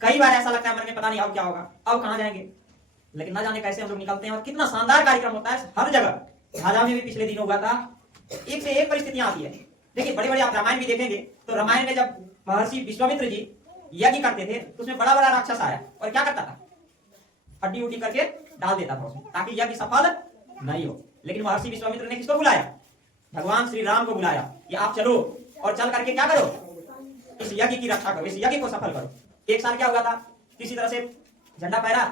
कई बार ऐसा लगता है मन में पता नहीं अब क्या होगा, अब कहां जाएंगे, लेकिन ना जाने कैसे हम लोग निकलते हैं और कितना शानदार कार्यक्रम होता है हर जगह। झाझा में भी पिछले दिन हुआ था, एक से एक परिस्थितियां आती है। देखिए बड़े बड़े आप रामायण भी देखेंगे तो रामायण में जब महर्षि विश्वामित्र जी यज्ञ करते थे तो उसमें बड़ा बड़ा राक्षस आया और क्या करता था, हड्डी उड्डी करके डाल देता था उसमें ताकि यज्ञ सफल नहीं हो। लेकिन महर्षि विश्वामित्र ने किसको बुलाया, भगवान श्री राम को बुलाया कि आप चलो और चल करके क्या करो, इस यज्ञ की रक्षा करो, इस यज्ञ को सफल करो। एक साल क्या हुआ था, किसी तरह से झंडा फहरा,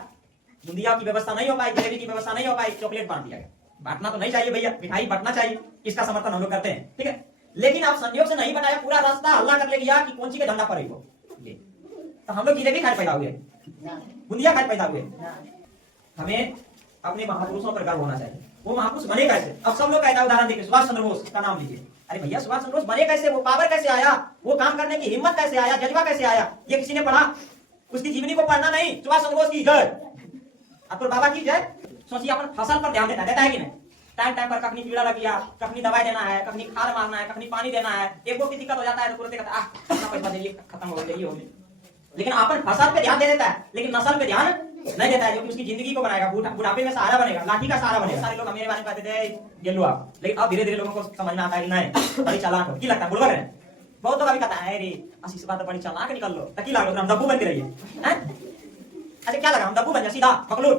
बुंदिया की व्यवस्था नहीं हो पाई, जलेबी की व्यवस्था नहीं हो पाई, चॉकलेट बांट दिया गया। बांटना तो नहीं चाहिए भैया, मिठाई बांटना चाहिए, इसका समर्थन हम लोग करते हैं, ठीक है। लेकिन आप संयोग से नहीं बनाया, पूरा रास्ता हल्ला कर ले गया कि कौन सी के झंडा पर तो हम लोग जिलेबी खाए पैदा हुए, बुंदिया खाए पैदा हुए। हमें अपने महापुरुषों पर गर्व होना चाहिए। वो महापुरुष बने कैसे, अब सब लोग कहता है, उदाहरण देखिए सुभाष चंद्र बोस का नाम लीजिए। अरे भैया सुभाष चंद्र बोस बने कैसे, वो पावर कैसे आया, वो काम करने की हिम्मत कैसे आया, जज्बा कैसे आया, ये किसी ने पढ़ा, उसकी जीवनी को पढ़ना नहीं। सुभाष चंद्र बोस की जय, अकबर बाबा की जय। सोचिए अपन फसल पर ध्यान देता है कि नहीं, टाइम टाइम पर कखनी कीड़ा लग गया, कखनी दवाई देना है, कखनी खाद मारना है, कखनी पानी देना है, एक को की दिक्कत हो जाता है तो तुरंत कहता है कितना पैसा दे, खत्म हो गया, ये हो गया। लेकिन अपन फसल पे ध्यान दे देता है लेकिन नस्ल पे ध्यान नहीं देता है, जो कि उसकी जिंदगी को बनाएगा, बुढ़ापे में सहारा बनेगा, लाठी का सहारा बनेगा। सारे लोग मेरे बारे में कहते थे ये लो आप, लेकिन अब धीरे धीरे लोगों को समझ में आता है नहीं बड़ी चालाक हो, की लगता है बुढ़वा करें। बहुत लोग अभी कहता है अरे आशीष बात बड़ी चालाक निकल लो, तकी लाग लो, हम दब्बू बनते रहिए। अच्छा क्या लगा, हम दब्बू बन जाए सीधा पकड़ो।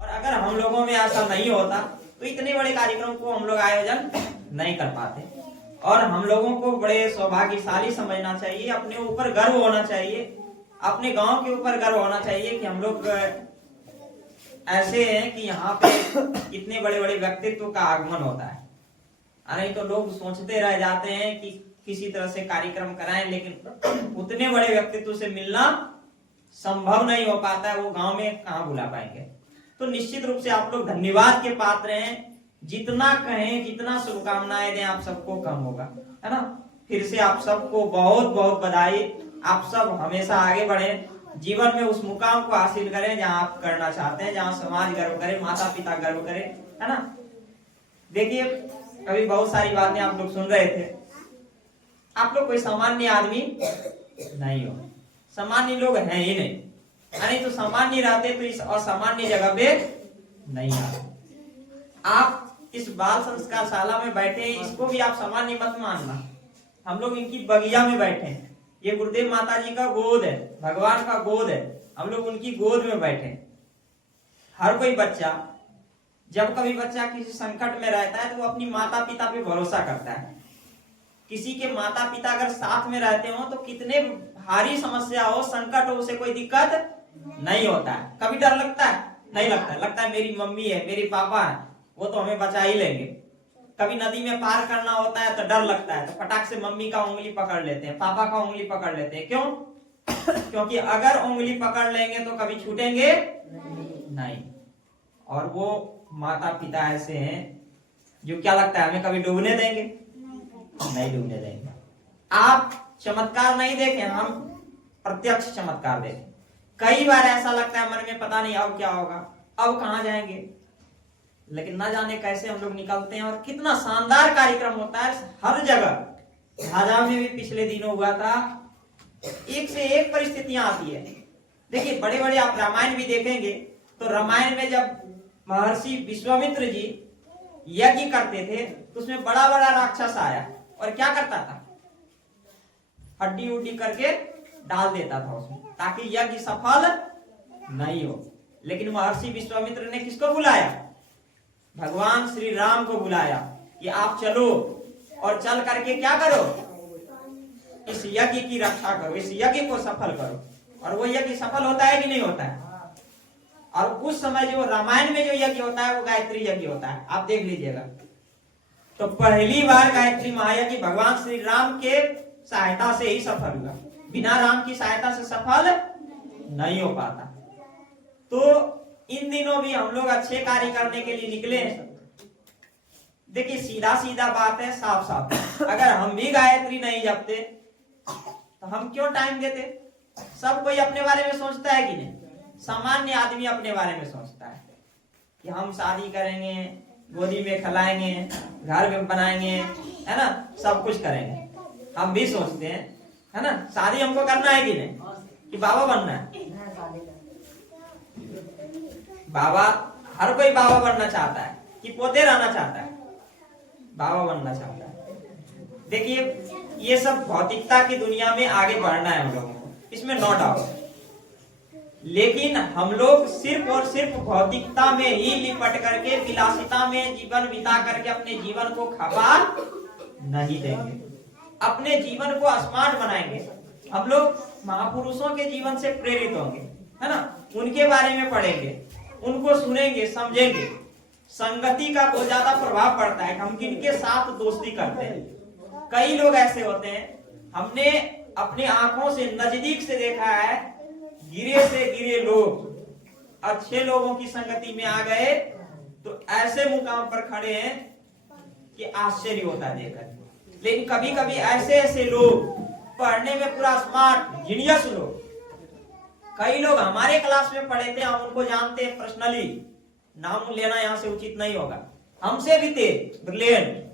और अगर हम लोगों में ऐसा नहीं होता तो इतने बड़े कार्यक्रम को हम लोग आयोजन नहीं कर पाते। और हम लोगों को बड़े सौभाग्यशाली समझना चाहिए, अपने ऊपर गर्व होना चाहिए, अपने गांव के ऊपर गर्व होना चाहिए कि हम लोग ऐसे हैं कि यहाँ पे इतने बड़े बड़े व्यक्तित्व का आगमन होता है। नहीं तो लोग सोचते रह जाते हैं कि किसी तरह से कार्यक्रम कराएं, लेकिन उतने बड़े व्यक्तित्व से मिलना संभव नहीं हो पाता है, वो गांव में कहाँ बुला पाएंगे। तो निश्चित रूप से आप लोग धन्यवाद के पात्र हैं, जितना कहें जितना शुभकामनाएं दें आप सबको कम होगा, है ना। फिर से आप सबको बहुत बहुत बधाई, आप सब हमेशा आगे बढ़े, जीवन में उस मुकाम को हासिल करें जहां आप करना चाहते हैं, जहां समाज गर्व करे, माता पिता गर्व करे, है ना। देखिए अभी बहुत सारी बातें आप लोग सुन रहे थे, आप लोग कोई सामान्य आदमी नहीं हो, सामान्य लोग हैं ही नहीं, नहीं तो सामान्य रहते तो इस असामान्य जगह पे नहीं आते। आप इस बाल संस्कार शाला में बैठे हैं, इसको भी आप सामान्य मत मानना। हम लोग इनकी बगिया में बैठे हैं, ये गुरुदेव माता जी का गोद है, भगवान का गोद है, हम लोग उनकी गोद में बैठे हैं। हर कोई बच्चा, जब कभी बच्चा किसी संकट में रहता है तो वो अपनी माता पिता पे भरोसा करता है। किसी के माता पिता अगर साथ में रहते हो तो कितने भारी समस्या हो, संकट हो, उसे कोई दिक्कत नहीं होता है। कभी डर लगता है? नहीं लगता है, लगता है मेरी मम्मी है, मेरी पापा है, वो तो हमें बचा ही लेंगे। कभी नदी में पार करना होता है तो डर लगता है, तो फटाक से मम्मी का उंगली पकड़ लेते हैं, पापा का उंगली पकड़ लेते हैं। क्यों? क्योंकि अगर उंगली पकड़ लेंगे तो कभी छूटेंगे नहीं। और वो माता पिता ऐसे हैं जो क्या लगता है हमें कभी डूबने देंगे? नहीं डूबने देंगे। आप चमत्कार नहीं देखें, हम प्रत्यक्ष चमत्कार देखें। कई बार ऐसा लगता है मन में पता नहीं अब क्या होगा, अब कहां जाएंगे, लेकिन ना जाने कैसे हम लोग निकलते हैं और कितना शानदार कार्यक्रम होता है हर जगह। झाझा में भी पिछले दिनों हुआ था, एक से एक परिस्थितियां आती है। देखिए बड़े बड़े आप रामायण भी देखेंगे तो रामायण में जब महर्षि विश्वामित्र जी यज्ञ करते थे तो उसमें बड़ा बड़ा राक्षस आया और क्या करता था, हड्डी उड्डी करके डाल देता था उसमें ताकि यज्ञ सफल नहीं हो। लेकिन महर्षि विश्वामित्र ने किसको बुलाया, भगवान श्री राम को बुलाया कि आप चलो और चल करके क्या करो, इस यज्ञ की रक्षा करो, इस यज्ञ को सफल करो। और वो यज्ञ सफल होता है कि नहीं होता है? और उस समय जो रामायण में जो यज्ञ होता है वो गायत्री यज्ञ होता है, आप देख लीजिएगा। तो पहली बार गायत्री महायज्ञ भगवान श्री राम के सहायता से ही सफल हुआ, बिना राम की सहायता से सफल नहीं हो पाता। तो इन दिनों भी हम लोग अच्छे कार्य करने के लिए निकले। देखिए सीधा सीधा बात है, साफ साफ, अगर हम भी गायत्री नहीं जपते तो हम क्यों टाइम देते? सब कोई अपने बारे में सोचता है कि नहीं? सामान्य आदमी अपने बारे में सोचता है कि हम शादी करेंगे, गोदी में खिलाएंगे, घर में बनाएंगे, है ना, सब कुछ करेंगे। हम भी सोचते हैं, है ना, शादी हमको करना है कि नहीं, कि बाबा बनना है। बाबा, हर कोई बाबा बनना चाहता है कि पोते रहना चाहता है, बाबा बनना चाहता है। देखिए, ये सब भौतिकता की दुनिया में आगे बढ़ना है हम लोगों को, इसमें नो डाउट। लेकिन हम लोग सिर्फ और सिर्फ भौतिकता में ही लिपट करके, विलासिता में जीवन बिता करके अपने जीवन को खपा नहीं देंगे, अपने जीवन को स्मार्ट बनाएंगे। हम लोग महापुरुषों के जीवन से प्रेरित होंगे, है ना, उनके बारे में पढ़ेंगे, उनको सुनेंगे, समझेंगे। संगति का बहुत ज्यादा प्रभाव पड़ता है, हम किनके साथ दोस्ती करते हैं। कई लोग ऐसे होते हैं, हमने अपने आंखों से नजदीक से देखा है, गिरे से गिरे लोग अच्छे लोगों की संगति में आ गए तो ऐसे मुकाम पर खड़े हैं कि आश्चर्य होता है देखकर। लेकिन कभी कभी ऐसे ऐसे लोग, पढ़ने में पूरा स्मार्ट जीनियस लोग, कई लोग हमारे क्लास में पढ़े थे, हम उनको जानते हैं पर्सनली, नाम लेना यहां से उचित नहीं होगा, हमसे भी तेज, ब्रिलियंट,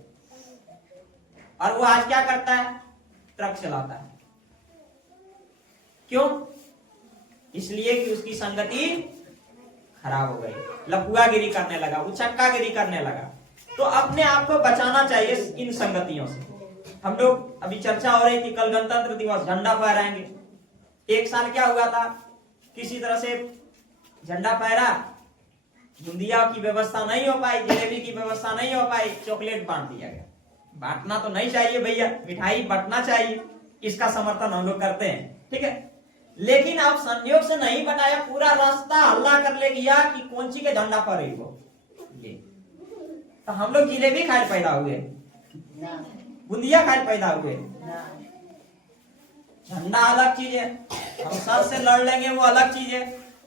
और वो आज क्या करता है, ट्रक चलाता है। क्यों? इसलिए कि उसकी संगति खराब हो गई, लफुआगिरी करने लगा, उचक्कागिरी करने लगा। तो अपने आप को बचाना चाहिए इन संगतियों से। हम लोग अभी चर्चा हो रही थी, कल गणतंत्र दिवस, झंडा फहराएंगे। एक साल क्या हुआ था, किसी तरह से झंडा फहरा, बुंदिया की व्यवस्था नहीं हो पाई, जलेबी की व्यवस्था नहीं हो पाई, चॉकलेट बांट दिया गया। बांटना तो नहीं चाहिए भैया, मिठाई बांटना चाहिए, इसका समर्थन हम लोग करते हैं, ठीक है। लेकिन अब संयोग से नहीं बताया, पूरा रास्ता हल्ला कर ले गया कि कौन सी के झंडा पर ही वो ये, तो हम लोग जिलेबी खाए पैदा हुए, बुंदिया खाए पैदा हुए। झंडा अलग चीज है, हम सर से लड़ लेंगे वो अलग चीज है,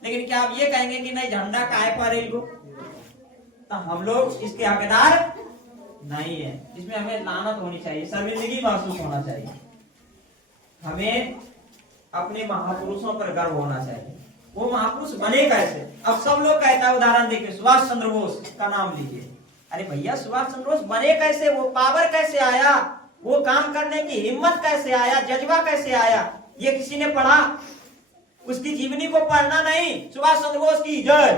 लेकिन क्या आप ये कहेंगे कि नहीं झंडा काहे पर ही को, तो हम लोग इसके हकदार नहीं है। इसमें हमें लानत होनी चाहिए, शर्मिंदगी महसूस होना चाहिए। हमें अपने महापुरुषों पर गर्व होना चाहिए। वो महापुरुष बने कैसे? अब सब लोग कहता है, उदाहरण देखिए, सुभाष चंद्र बोस का नाम लीजिए। अरे भैया, सुभाष चंद्र बोस बने कैसे? वो पावर कैसे आया? वो काम करने की हिम्मत कैसे आया? जज्बा कैसे आया? ये किसी ने पढ़ा? उसकी जीवनी को पढ़ना नहीं। सुभाष चंद्र बोस की जय,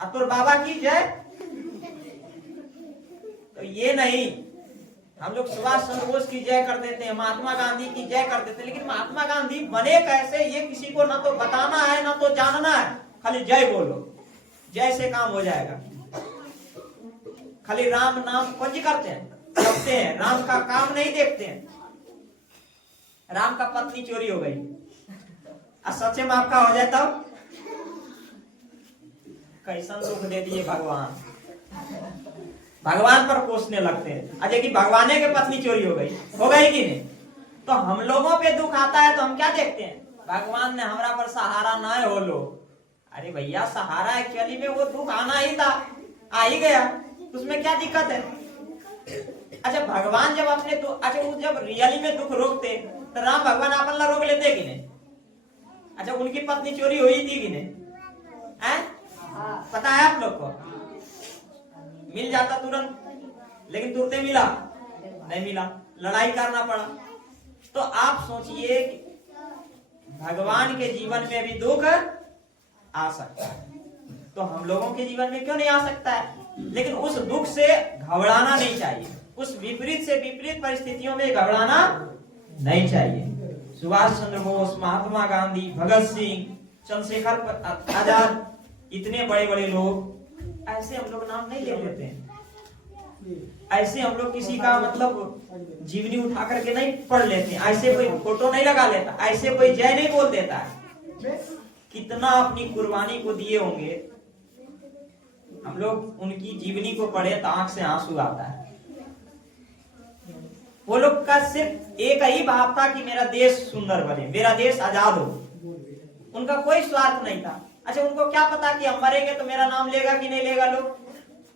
अतुल बाबा की जय, तो ये नहीं। हम लोग सुभाष चंद्र बोस की जय कर देते हैं, महात्मा गांधी की जय कर देते हैं, लेकिन महात्मा गांधी बने कैसे ये किसी को ना तो बताना है ना तो जानना है। खाली जय बोलो, जय से काम हो जाएगा। खाली राम नाम पंजी करते हैं, जपते हैं, राम का काम नहीं देखते हैं। राम का पत्नी चोरी हो गई, सच्चे माप का हो जाए तब कैसा दुख दे दिए भगवान, भगवान पर कोसने लगते हैं। अजय की भगवान के पत्नी चोरी हो गई कि नहीं? तो हम लोगों पे दुख आता है तो हम क्या देखते हैं, भगवान ने हमारा पर सहारा ना हो लो। अरे भैया, सहारा एक्चुअली में वो दुख आना ही था, आ ही गया, उसमें क्या दिक्कत है? अच्छा, भगवान जब अपने अच्छा वो जब रियली में दुख रोकते तो राम भगवान अपन ला रोक लेते कि नहीं? अच्छा, उनकी पत्नी चोरी हुई थी कि नहीं? पता है आप लोग को? मिल जाता तुरंत, लेकिन तुरंत मिला नहीं, मिला, लड़ाई करना पड़ा। तो आप सोचिए कि भगवान के जीवन में भी दुख आ सकता है, तो हम लोगों के जीवन में क्यों नहीं आ सकता है? लेकिन उस दुख से घबराना नहीं चाहिए, उस विपरीत से विपरीत परिस्थितियों में घबराना नहीं चाहिए। सुभाष चंद्र बोस, महात्मा गांधी, भगत सिंह, चंद्रशेखर आजाद, इतने बड़े बड़े लोग, ऐसे हम लोग नाम नहीं ले लेते हैं। ऐसे हम लोग किसी का मतलब जीवनी उठा करके नहीं पढ़ लेते, ऐसे कोई फोटो नहीं लगा लेता, ऐसे कोई जय नहीं बोल देता है। कितना अपनी कुर्बानी को दिए होंगे। हम लोग उनकी जीवनी को पढ़े तो आंख से आंसू आता है। वो लोग का सिर्फ एक ही भाव था कि मेरा देश सुंदर बने, मेरा देश आजाद हो। उनका कोई स्वार्थ नहीं था। अच्छा, उनको क्या पता कि हम मरेंगे तो मेरा नाम लेगा कि नहीं लेगा लोग?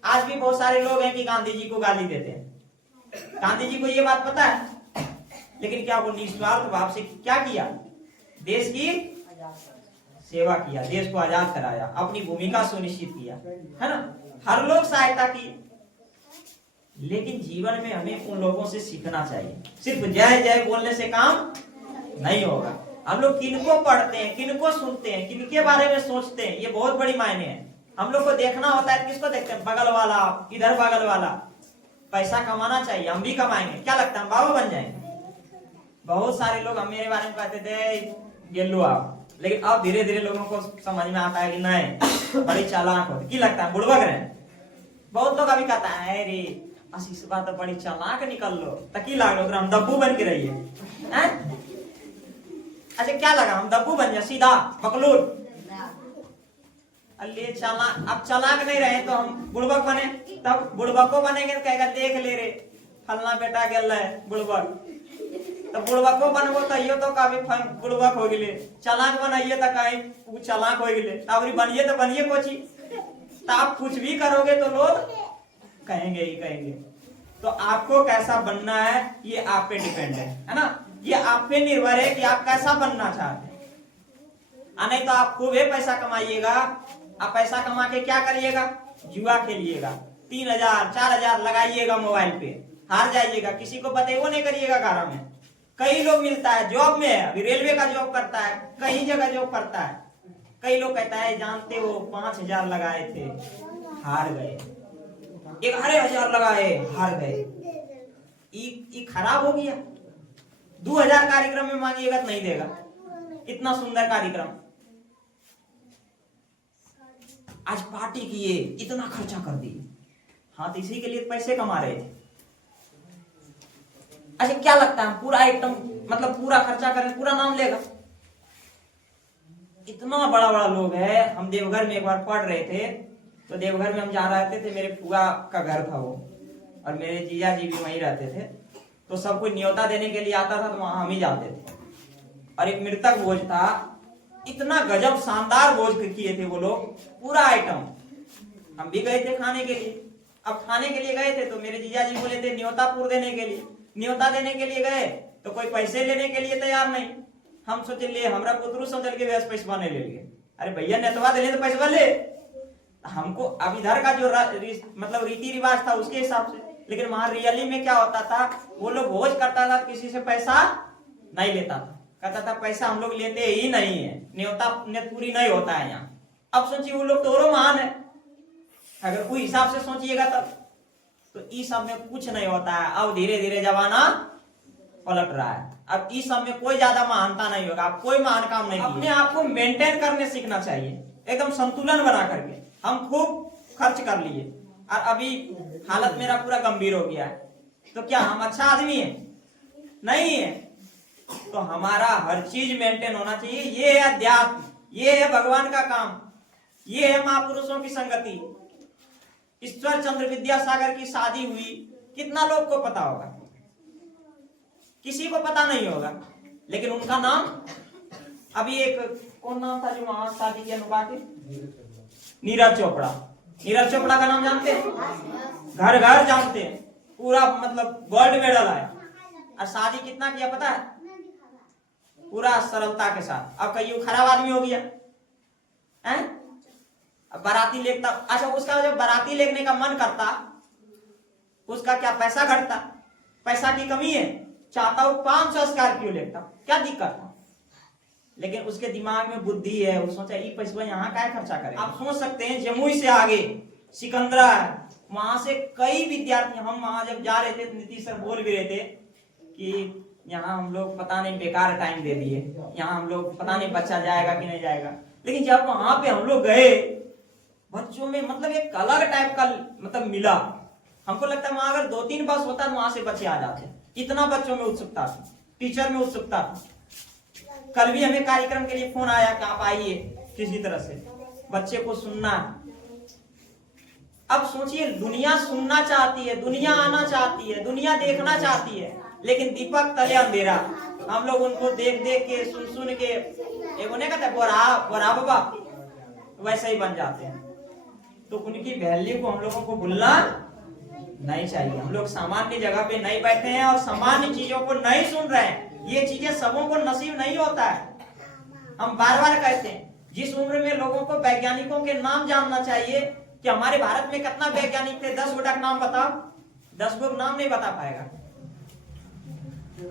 आज भी बहुत सारे लोग हैं कि गांधी जी को गाली देते हैं। गांधी जी को ये बात पता है, लेकिन क्या वो निस्वार्थ भाव से क्या किया? देश की सेवा किया, देश को आजाद कराया, अपनी भूमिका सुनिश्चित किया, है ना? हर लोग सहायता की, लेकिन जीवन में हमें उन लोगों से सीखना चाहिए। सिर्फ जय जय बोलने से काम नहीं होगा। हम लोग किनको पढ़ते हैं, किनको सुनते हैं, किनके बारे में सोचते हैं, ये बहुत बड़ी मायने है। हम लोग को देखना होता है, किसको देखते हैं? बगल वाला, इधर बगल वाला। पैसा कमाना चाहिए, हम भी कमाएंगे। क्या लगता है हम बाबा बन जाएंगे? बहुत सारे लोग हम मेरे बारे में कहते थे गेलू आप, लेकिन अब धीरे धीरे लोगों को समझ में आता है कि नहीं, बड़ी चालाक होती। की लगता है बुड़बक रहे। बहुत लोग अभी कहता है रे आशीष बात तो बड़ी चालाक निकल लो, तो की लाग लो हम दब्बू बन के रहिए। अच्छा क्या लगा हम दब्बू बन जाए सीधा बकलूर? अल्ले चालाक, अब चालाक नहीं रहे तो हम बुड़बक बने, तब बुड़बको बनेंगे तो कहेगा देख ले रे फलना बेटा गेल है बुड़बक। तो बुड़बको बनबो तो यो तो काफी बुड़बक हो गए, चालाक बनाइए तो कहीं चालाक हो गए, अब बनिए तो बनिए कोची। तो आप कुछ भी करोगे तो लोग कहेंगे ही कहेंगे। तो आपको कैसा बनना है ये आप पे डिपेंड है ना? ये आप पे निर्भर है कि आप कैसा बनना चाहते हैं। नहीं तो आप खूब पैसा कमाइएगा, आप पैसा कमा के क्या करिएगा? जुआ खेलिएगा, 3000 4000 लगाइएगा मोबाइल पे, हार जाइएगा, किसी को बताइए नहीं करिएगा। गारा में कई लोग मिलता है, जॉब में है, अभी रेलवे का जॉब करता है, कई जगह जॉब करता है। कई लोग कहता है जानते हो 5000 लगाए थे हार गए, 11,000 लगाए हार गए, ये खराब हो गया। 2000 कार्यक्रम में मांगिएगा तो नहीं देगा, इतना सुंदर कार्यक्रम। आज पार्टी किए, इतना खर्चा कर दिए, हाँ तो इसी के लिए पैसे कमा रहे थे। अच्छा क्या लगता है पूरा आइटम मतलब पूरा खर्चा करें पूरा नाम लेगा? इतना बड़ा बड़ा लोग है। हम देवघर में एक बार पढ़ रहे थे, तो देवघर में हम जहाँ रहते थे, मेरे फुआ का घर था वो, और मेरे जीजा जी भी वहीं रहते थे। तो सब कोई न्योता देने के लिए आता था, तो वहां हम ही जाते थे। और एक मृतक भोज था, इतना गजब शानदार भोज किए थे वो लोग, पूरा आइटम। हम भी गए थे खाने के लिए। अब खाने के लिए गए थे तो मेरे जीजा जी बोले थे न्योता पूर देने के लिए। न्योता देने के लिए गए तो कोई पैसे लेने के लिए तैयार नहीं। हम सोचे ले हमरा पुत्रु समझ के पैसा ले लिए। अरे भैया नेतवा दे तो पैसा ले। हमको अब इधर का जो मतलब रीति रिवाज था उसके हिसाब से, लेकिन वहां रियली में क्या होता था, वो लोग भोज करता था, किसी से पैसा नहीं लेता था, कहता था पैसा हम लोग लेते ही नहीं है, न्योता पूरी नहीं होता है यहाँ। अब सोचिए वो लोग तो और महान है, अगर कोई हिसाब से सोचिएगा तब तो इस सब में कुछ नहीं होता है। अब धीरे धीरे जमाना पलट रहा है, अब इस सब में कोई ज्यादा महानता नहीं होगा, आप कोई महान काम नहीं। अपने आप को मेंटेन करने सीखना चाहिए, एकदम संतुलन बना करके। हम खूब खर्च कर लिए और अभी हालत मेरा पूरा गंभीर हो गया है, तो क्या हम अच्छा आदमी है? नहीं है। तो हमारा हर चीज मेंटेन होना चाहिए। ये है अध्यात्म, ये है भगवान का काम, ये है महापुरुषों की संगति। ईश्वर चंद्र विद्यासागर की शादी हुई, कितना लोग को पता होगा? किसी को पता नहीं होगा, लेकिन उनका नाम अभी एक कौन नाम था जो वहां शादी की अनुपा के? नीरज चोपड़ा। नीरज चोपड़ा का नाम जानते हैं? घर घर जानते हैं, पूरा मतलब गोल्ड मेडल आया। और शादी कितना किया पता है? पूरा सरलता के साथ। अब कहीं खराब आदमी हो गया है? अब बाराती लेता, अच्छा उसका जब बाराती लेने का मन करता, उसका क्या पैसा घटता? पैसा की कमी है, चाहता हूं 500 स्कॉर्पियो लेता, क्या दिक्कत था? लेकिन उसके दिमाग में बुद्धि है, वो सोचा ये पैसा यहाँ क्या खर्चा करे। आप सोच सकते हैं जमुई से आगे सिकंदरा है, वहां से कई विद्यार्थी, हम वहां जब जा रहे थे तो नीतीश सर बोल भी रहे थे कि यहाँ हम लोग पता नहीं बेकार टाइम दे दिए, यहाँ हम लोग पता नहीं बच्चा जाएगा कि नहीं जाएगा। लेकिन जब वहां पे हम लोग गए, बच्चों में मतलब एक अलग टाइप का मतलब मिला। हमको लगता है वहां अगर 2-3 बस होता तो वहां से बच्चे आ जाते, इतना बच्चों में उत्सुकता थी, टीचर में उत्सुकता थी। कल भी हमें कार्यक्रम के लिए फोन आया कि आप आइए, किसी तरह से बच्चे को सुनना। अब सोचिए दुनिया सुनना चाहती है, दुनिया आना चाहती है, दुनिया देखना चाहती है, लेकिन दीपक तले अंधेरा। हम लोग उनको देख देख के सुन सुन के एक उन्हें कहते बोरा बाबा वैसे ही बन जाते हैं। तो उनकी वैल्यू को हम लोगों को भूलना नहीं चाहिए। हम लोग सामान्य जगह पे नहीं बैठे हैं और सामान्य चीजों को नहीं सुन रहे हैं। ये चीजें सबों को नसीब नहीं होता है। हम बार बार कहते हैं जिस उम्र में लोगों को वैज्ञानिकों के नाम जानना चाहिए, कि हमारे भारत में कितना वैज्ञानिक थे, 10 गोटा का नाम बताओ, 10 गो नाम नहीं बता पाएगा।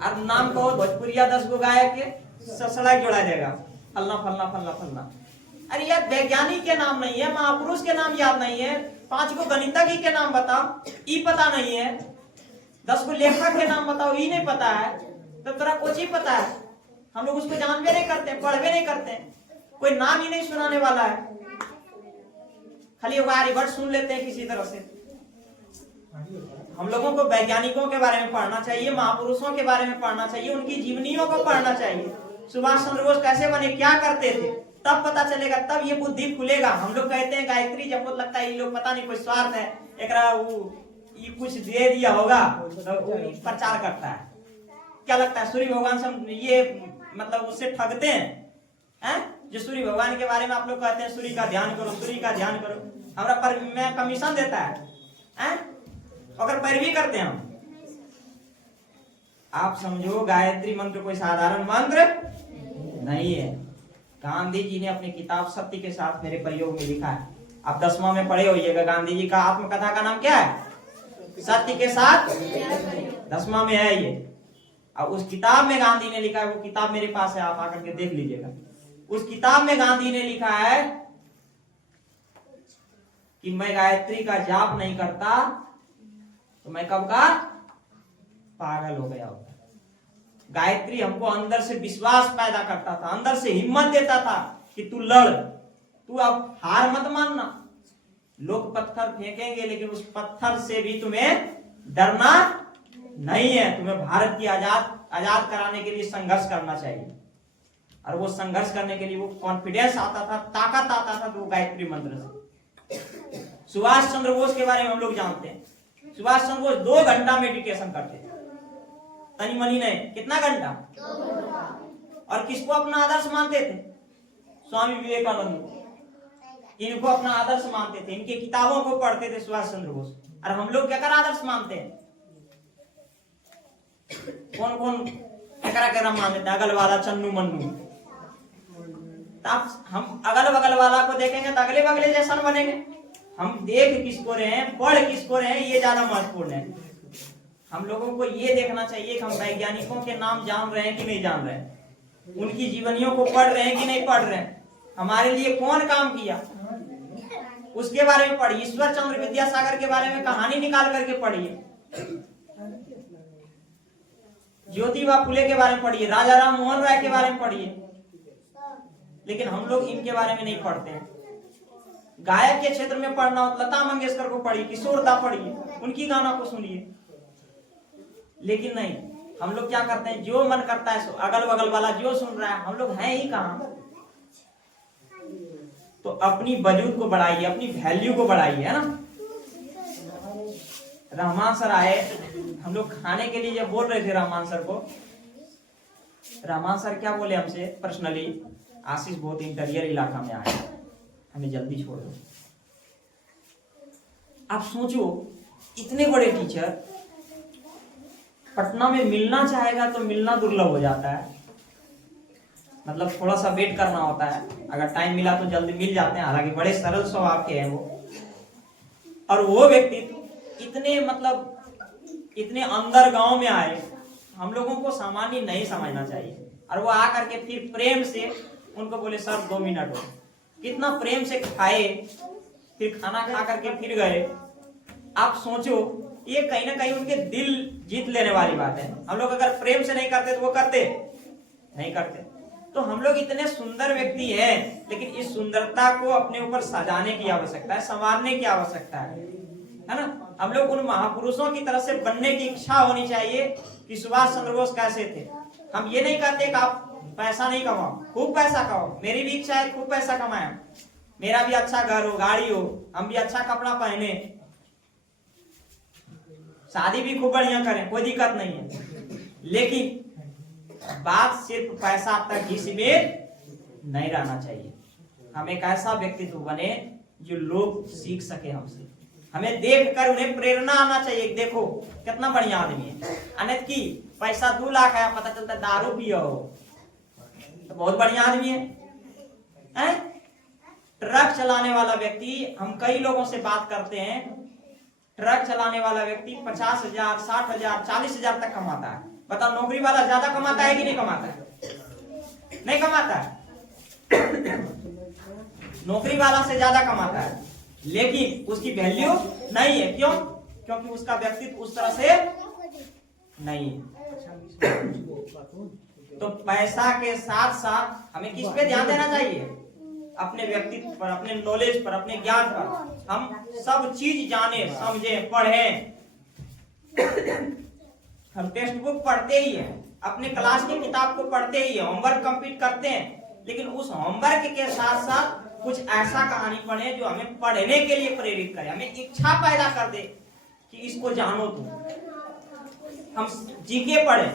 अब नाम कहो भोजपुरिया 10 गो गायक के सड़क जोड़ा देगा, फलना फलना फलना फलना। अरे यार वैज्ञानिक के नाम नहीं है, महापुरुष के नाम याद नहीं है, 5 गो गणितज्ञ के नाम बताओ, ई पता नहीं है, 10 गो लेखक के नाम बताओ, ई नहीं पता है, तो तेरा कुछ ही पता है। हम लोग उसको जानवे नहीं करते, पढ़वे नहीं करते, कोई नाम ही नहीं सुनाने वाला है, खाली वर्ड सुन लेते हैं किसी तरह से। हम लोगों को वैज्ञानिकों के बारे में पढ़ना चाहिए, महापुरुषों के बारे में पढ़ना चाहिए, उनकी जीवनियों को पढ़ना चाहिए। सुभाष चंद्र बोस कैसे बने, क्या करते थे, तब पता चलेगा, तब ये बुद्धि खुलेगा। हम लोग कहते हैं गायत्री जब लगता है ये लोग पता नहीं कोई स्वार्थ है, एकरा ये कुछ दे दिया होगा तो प्रचार करता है। क्या लगता है सूर्य भगवान से ये मतलब उससे ठगते हैं? जो सूर्य भगवान के बारे में आप लोग कहते हैं सूर्य का ध्यान करो, सूर्य का ध्यान करो, हमारा पर में कमीशन देता है, अगर पैरवी करते हैं हम। आप समझो गायत्री मंत्र कोई साधारण मंत्र नहीं है। गांधी जी ने अपनी किताब सत्य के साथ मेरे प्रयोग में लिखा है, आप 10वां में पढ़े होइएगा। गांधी जी का आत्मकथा का नाम क्या है? सत्य के साथ, 10वां में है ये। अब उस किताब में गांधी ने लिखा है, वो किताब मेरे पास है, आप आकर के देख लीजिएगा। उस किताब में गांधी ने लिखा है कि मैं गायत्री का जाप नहीं करता तो मैं कब का पागल हो गया होता। गायत्री हमको अंदर से विश्वास पैदा करता था, अंदर से हिम्मत देता था कि तू लड़, तू अब हार मत मानना। लोग पत्थर फेंकेंगे लेकिन उस पत्थर से भी तुम्हें डरना नहीं है, तुम्हें भारत की आजाद कराने के लिए संघर्ष करना चाहिए। और वो संघर्ष करने के लिए वो कॉन्फिडेंस आता था, ताकत आता था, तो वो गायत्री मंत्र से। सुभाष चंद्र बोस के बारे में हम लोग जानते हैं, सुभाष चंद्र बोस 2 घंटा मेडिटेशन करते थे, तनी मनी नहीं, कितना घंटा? 2 घंटा। और किसको अपना आदर्श मानते थे? स्वामी विवेकानंद, इनको अपना आदर्श मानते थे, इनके किताबों को पढ़ते थे सुभाष चंद्र बोस। और हम लोग क्या कर आदर्श मानते हैं? कौन कौन क्या मानते थे? अगल वाला चन्नू मन्नू। हम अगल बगल वाला को देखेंगे तो अगले बगले जैसा बनेंगे। हम देख किसको रहे हैं, पढ़ किसको रहे हैं, ये ज्यादा महत्वपूर्ण है। हम लोगों को ये देखना चाहिए कि हम वैज्ञानिकों के नाम जान रहे हैं कि नहीं जान रहे हैं, उनकी जीवनियों को पढ़ रहे हैं कि नहीं पढ़ रहे हैं, हमारे लिए कौन काम किया उसके बारे में पढ़िए। ईश्वर चंद्र विद्यासागर के बारे में कहानी निकाल करके पढ़िए, ज्योतिबा फुले के बारे में पढ़िए, राजा राम मोहन राय के बारे में पढ़िए। लेकिन हम लोग इनके बारे में नहीं पढ़ते हैं। गायक के क्षेत्र में पढ़ना हो लता मंगेशकर को पढ़िए, किशोरदा पढ़िए, उनकी गाना को सुनिए। लेकिन नहीं, हम लोग क्या करते हैं, जो मन करता है अगल बगल वाला जो सुन रहा है, हम लोग हैं ही कहां। तो अपनी वजूद को बढ़ाइए, अपनी वैल्यू को बढ़ाइए, है ना। रहमान सर आए, हम लोग खाने के लिए जब बोल रहे थे रहमान सर को, रहमान सर क्या बोले हमसे पर्सनली, आशीष बहुत इंटीरियर इलाका में आया, हमें जल्दी छोड़ दो। आप सोचो, इतने बड़े टीचर पटना में मिलना चाहेगा तो मिलना दुर्लभ हो जाता है, मतलब थोड़ा सा वेट करना होता है। अगर टाइम मिला तो जल्दी मिल जाते हैं, हालांकि बड़े सरल स्वभाव के हैं वो। और वो व्यक्ति इतने मतलब इतने अंदर गांव में आए, हम लोगों को सामान्य नहीं समझना चाहिए। और वो आकर के फिर प्रेम से उनको बोले सर 2 मिनट हो, कितना प्रेम से खाए, फिर खाना खा करके फिर गए। आप सोचो, ये कहीं ना कहीं उनके दिल जीत लेने वाली बात है। हम लोग अगर प्रेम से नहीं करते तो वो करते नहीं करते। तो हम लोग इतने सुंदर व्यक्ति हैं, लेकिन इस सुंदरता को अपने ऊपर सजाने की आवश्यकता है, संवारने की आवश्यकता है ना। हम लोग उन महापुरुषों की तरह से बनने की इच्छा होनी चाहिए कि सुभाष चंद्र बोस कैसे थे। हम ये नहीं कहते कि आप पैसा नहीं कमाओ, खूब पैसा कमाओ, मेरी भी इच्छा है खूब पैसा कमाए, मेरा भी अच्छा घर हो, गाड़ी हो, हम भी अच्छा कपड़ा पहने, शादी भी खूब बढ़िया करें, कोई दिक्कत नहीं है। लेकिन बात सिर्फ पैसा तक ही सीमित नहीं रहना चाहिए। हम एक ऐसा व्यक्तित्व बने जो लोग सीख सके हमसे, हमें देखकर उन्हें प्रेरणा आना चाहिए। देखो कितना बढ़िया आदमी है, अनित की पैसा 2 लाख है, पता चलता है दारू पियो हो तो बहुत बढ़िया आदमी है। ट्रक चलाने वाला व्यक्ति, हम कई लोगों से बात करते हैं, ट्रक चलाने वाला व्यक्ति 50,000, 60,000, 40,000 तक कमाता है। बताओ नौकरी वाला ज्यादा कमाता है कि नहीं कमाता है? नहीं कमाता है। नौकरी वाला से ज्यादा कमाता है, लेकिन उसकी वैल्यू नहीं है। क्यों? क्योंकि उसका व्यक्तित्व उस तरह से नहीं है। तो पैसा के साथ साथ हमें किस पे ध्यान देना चाहिए? अपने व्यक्तित्व पर, अपने नॉलेज पर, अपने ज्ञान पर। हम सब चीज जाने, समझे, पढ़ें। हम टेक्स्ट बुक पढ़ते ही हैं, अपने क्लास की किताब को पढ़ते ही हैं, होमवर्क कंप्लीट करते हैं, लेकिन उस होमवर्क के साथ साथ कुछ ऐसा कहानी पढ़ें जो हमें पढ़ने के लिए प्रेरित करे, हमें इच्छा पैदा कर दे कि इसको जानो तुम। हम जीके पढ़ें,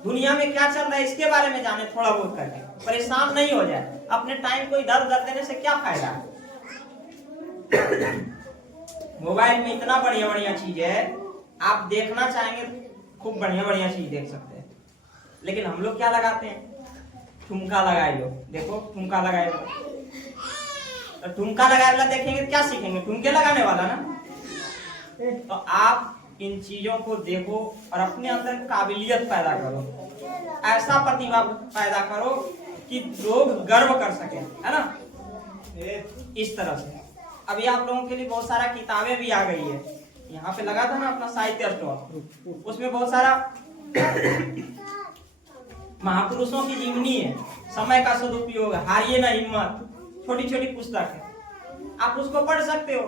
दुनिया में क्या चल रहा है इसके बारे में जाने, थोड़ा बहुत करके परेशान नहीं हो जाए। अपने टाइम को इधर उधर देने से क्या फायदा है? मोबाइल में इतना बढ़िया बढ़िया चीज है, आप देखना चाहेंगे खूब बढ़िया बढ़िया चीज देख सकते हैं, लेकिन हम लोग क्या लगाते हैं? ठुमका लगाए लो, देखो ठुमका लगाए लो। तो ठुमका लगाए वाला देखेंगे क्या सीखेंगे? ठुमके लगाने वाला ना। तो आप इन चीजों को देखो और अपने अंदर काबिलियत पैदा करो, ऐसा प्रतिभा पैदा करो कि लोग गर्व कर सके, है ना? इस तरह से अभी आप लोगों के लिए बहुत सारा किताबें भी आ गई है। यहाँ पे लगा था ना अपना साहित्य स्टोर, उसमें बहुत सारा महापुरुषों की जीवनी है, समय का सदुपयोग, हारिए ना हिम्मत, छोटी छोटी पुस्तक है। आप उसको पढ़ सकते हो,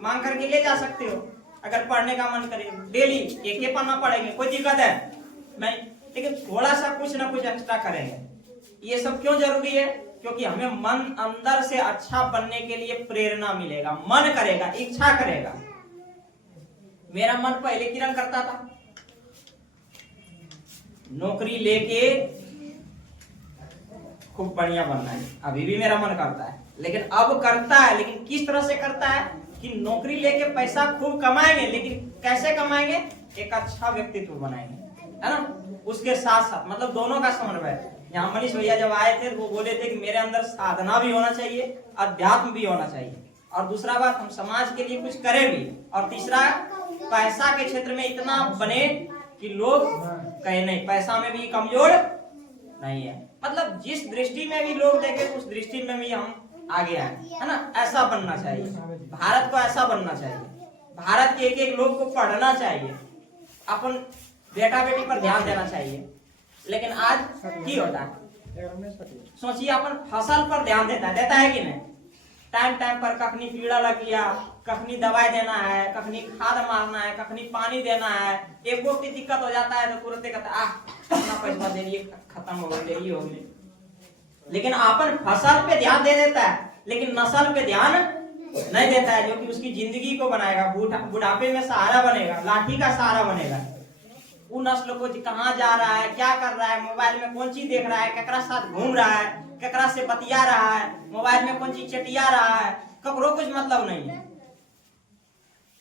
मांग करके ले जा सकते हो। अगर पढ़ने का मन करे डेली एक पन्ना पढ़ेंगे, कोई दिक्कत है नहीं, लेकिन थोड़ा सा कुछ ना कुछ एक्स्ट्रा करेंगे। ये सब क्यों जरूरी है? क्योंकि हमें मन अंदर से अच्छा बनने के लिए प्रेरणा मिलेगा, मन करेगा, इच्छा करेगा। मेरा मन पहले किरण करता था नौकरी लेके खूब बढ़िया बनना है, अभी भी मेरा मन करता है, लेकिन अब करता है, लेकिन किस तरह से करता है कि नौकरी लेके पैसा खूब कमाएंगे, लेकिन कैसे कमाएंगे? एक अच्छा व्यक्तित्व बनाएंगे, है ना? उसके साथ साथ मतलब दोनों का समन्वय। यहाँ मनीष भैया जब आए थे वो बोले थे कि मेरे अंदर साधना भी होना चाहिए, अध्यात्म भी होना चाहिए, और दूसरा बात हम समाज के लिए कुछ करें भी, और तीसरा पैसा के क्षेत्र में इतना बने कि लोग कहे नहीं पैसा में भी कमजोर नहीं है। मतलब जिस दृष्टि में भी लोग देखे उस दृष्टि में भी हम आगे आए, है ना? ऐसा बनना चाहिए, भारत को ऐसा बनना चाहिए, भारत के एक एक लोग को पढ़ना चाहिए, अपन बेटा बेटी पर ध्यान देना चाहिए। लेकिन आज की होता है, सोचिए अपन फसल पर ध्यान देता है कि नहीं? टाइम टाइम पर कखनी कीड़ा लग गया, कखनी दवाई देना है, कखनी खाद मारना है, कखनी पानी देना है। एक को की दिक्कत हो जाता है तो तुरंत कहता कितना पैसा दे दिए, खत्म हो गए, ये हो गए। लेकिन अपन फसल पे ध्यान दे देता है, लेकिन नस्ल पे ध्यान नहीं देता है, जो कि उसकी जिंदगी को बनाएगा, बुढ़ापे में सहारा बनेगा, लाठी का सहारा बनेगा। वो नस्ल को कहाँ जा रहा है, क्या कर रहा है, मोबाइल में कौन चीज देख रहा है, केकरा साथ घूम रहा है, केकरा से बतिया रहा है, मोबाइल में कौन चीज चटिया रहा है, ककरो कुछ मतलब नहीं है।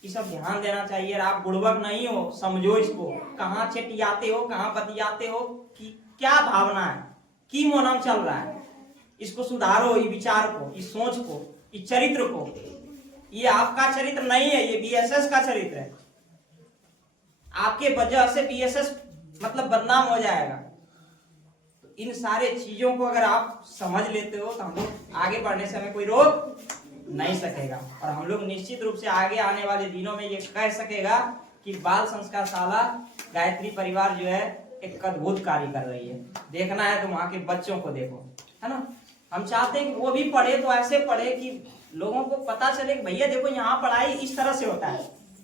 ये सब ध्यान देना चाहिए। आप बुड़बक नहीं हो, समझो इसको, कहाँ चटियाते हो, कहाँ बतियाते हो, कि क्या भावना है, की मोनम चल रहा है, इसको सुधारो, ये विचार को, इस सोच को, इस चरित्र को। ये आपका चरित्र नहीं है, ये बीएसएस का चरित्र है। आपके वजह से बीएसएस मतलब बदनाम हो जाएगा। तो इन सारे चीजों को अगर आप समझ लेते हो तो हम लोग आगे बढ़ने से हमें कोई रोक नहीं सकेगा, और हम लोग निश्चित रूप से आगे आने वाले दिनों में ये कह सकेगा कि बाल संस्कार शाला गायत्री परिवार जो है एक अद्भुत कार्य कर रही है। देखना है तो वहां के बच्चों को देखो, है ना? हम चाहते हैं कि वो भी पढ़े तो ऐसे पढ़े कि लोगों को पता चले कि भैया देखो यहाँ पढ़ाई इस तरह से होता है।